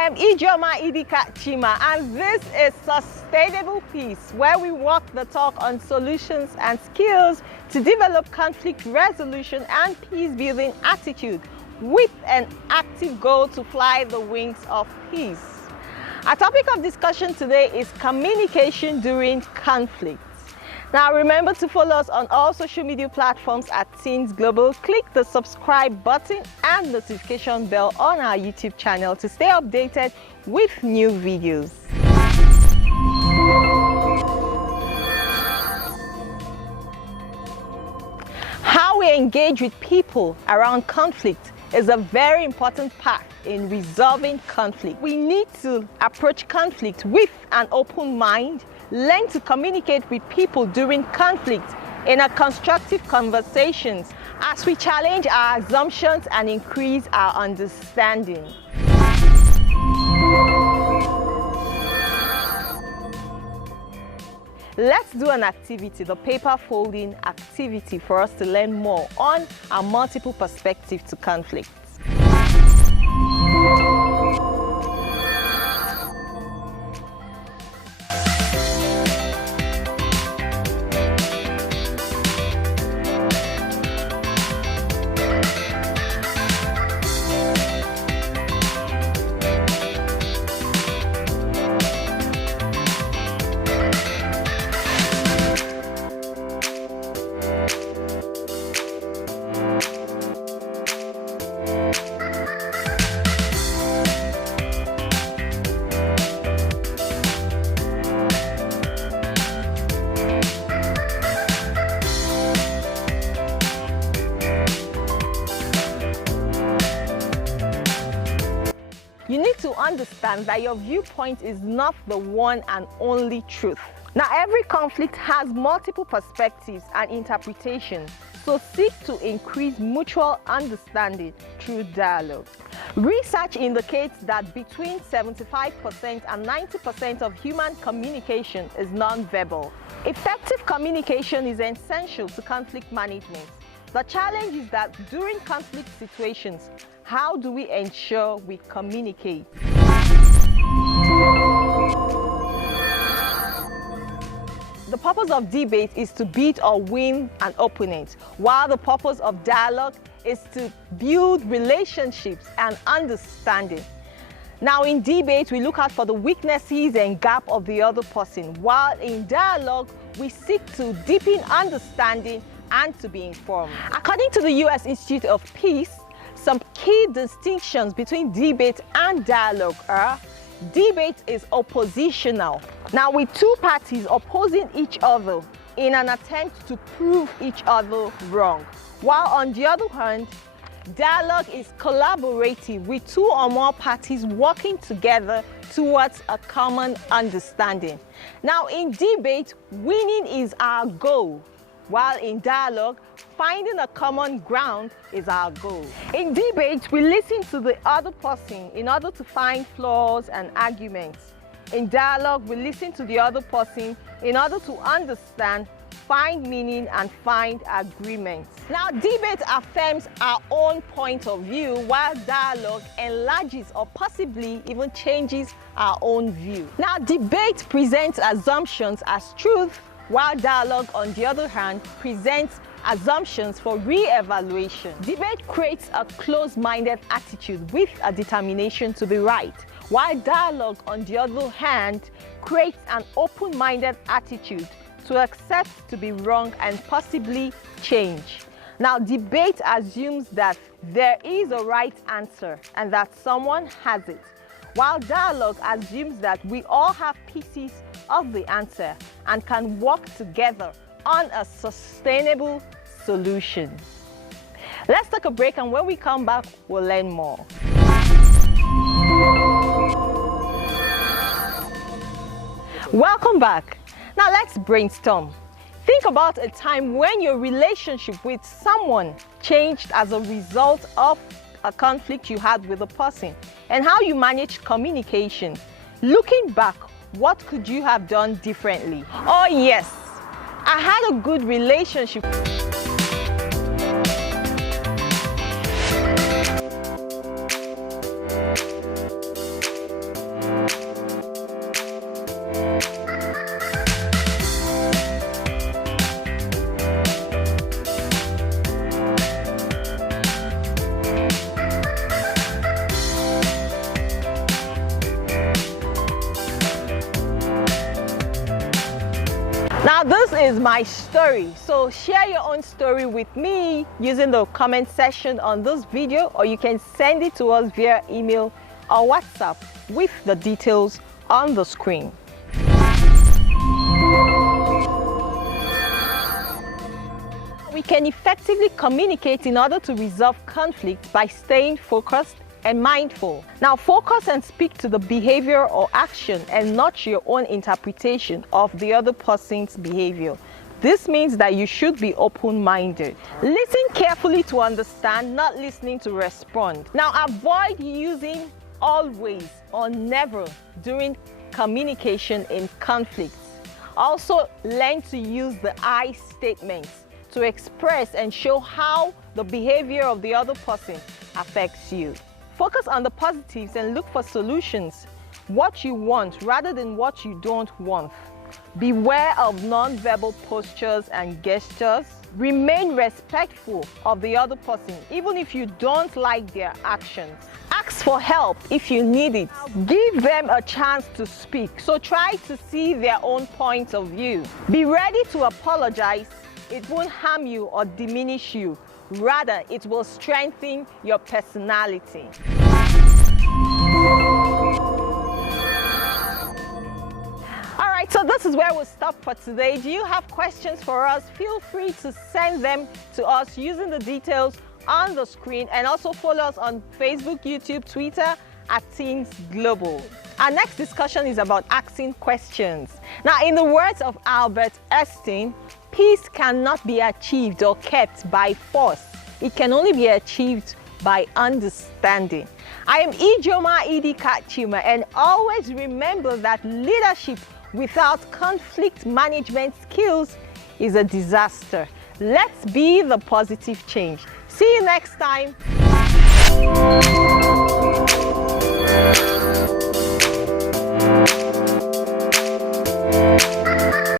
I am Ijoma Idika Chima, and this is Sustainable Peace, where we walk the talk on solutions and skills to develop conflict resolution and peace-building attitude with an active goal to fly the wings of peace. Our topic of discussion today is communication during conflict. Now remember to follow us on all social media platforms at Teens Global. Click the subscribe button and notification bell on our YouTube channel to stay updated with new videos. How we engage with people around conflict is a very important part in resolving conflict. We need to approach conflict with an open mind, learn to communicate with people during conflict in a constructive conversations as we challenge our assumptions and increase our understanding. Let's do an activity, the paper folding activity, for us to learn more on our multiple perspectives to conflict. You need to understand that your viewpoint is not the one and only truth. Now, every conflict has multiple perspectives and interpretations, so seek to increase mutual understanding through dialogue. Research indicates that between 75% and 90% of human communication is non-verbal. Effective communication is essential to conflict management. The challenge is that during conflict situations, how do we ensure we communicate? The purpose of debate is to beat or win an opponent, while the purpose of dialogue is to build relationships and understanding. Now, in debate, we look out for the weaknesses and gap of the other person, while in dialogue, we seek to deepen understanding and to be informed. According to the U.S. Institute of Peace, some key distinctions between debate and dialogue are: debate is oppositional. Now, with two parties opposing each other in an attempt to prove each other wrong. While on the other hand, dialogue is collaborative, with two or more parties working together towards a common understanding. Now, in debate, winning is our goal, while in dialogue, finding a common ground is our goal. In debate, we listen to the other person in order to find flaws and arguments. In dialogue, we listen to the other person in order to understand, find meaning, and find agreements. Now, debate affirms our own point of view, while dialogue enlarges or possibly even changes our own view. Now, debate presents assumptions as truth, while dialogue, on the other hand, presents assumptions for re-evaluation. Debate creates a closed-minded attitude with a determination to be right, while dialogue, on the other hand, creates an open-minded attitude to accept to be wrong and possibly change. Now, debate assumes that there is a right answer and that someone has it, while dialogue assumes that we all have pieces of the answer and can work together on a sustainable solution. Let's take a break, and when we come back, we'll learn more. Welcome back. Now let's brainstorm. Think about a time when your relationship with someone changed as a result of a conflict you had with a person and how you managed communication. Looking back, what could you have done differently? Oh yes, I had a good relationship. my story. So share your own story with me using the comment section on this video, or you can send it to us via email or WhatsApp with the details on the screen. We can effectively communicate in order to resolve conflict by staying focused and mindful. Now, focus and speak to the behavior or action and not your own interpretation of the other person's behavior. This means that you should be open-minded. Listen carefully to understand, not listening to respond. Now, avoid using always or never during communication in conflicts. Also, learn to use the I statements to express and show how the behavior of the other person affects you. Focus on the positives and look for solutions, what you want rather than what you don't want. Beware of non-verbal postures and gestures. Remain respectful of the other person, even if you don't like their actions. Ask for help if you need it. Give them a chance to speak, so try to see their own point of view. Be ready to apologize. It won't harm you or diminish you. Rather, it will strengthen your personality. All right, so this is where we'll stop for today. Do you have questions for us? Feel free to send them to us using the details on the screen, and also follow us on Facebook, YouTube, Twitter at Teens Global. Our next discussion is about asking questions. Now, in the words of Albert Einstein, peace cannot be achieved or kept by force. It can only be achieved by understanding. I am Ijoma Idikachima, and always remember that leadership without conflict management skills is a disaster. Let's be the positive change. See you next time.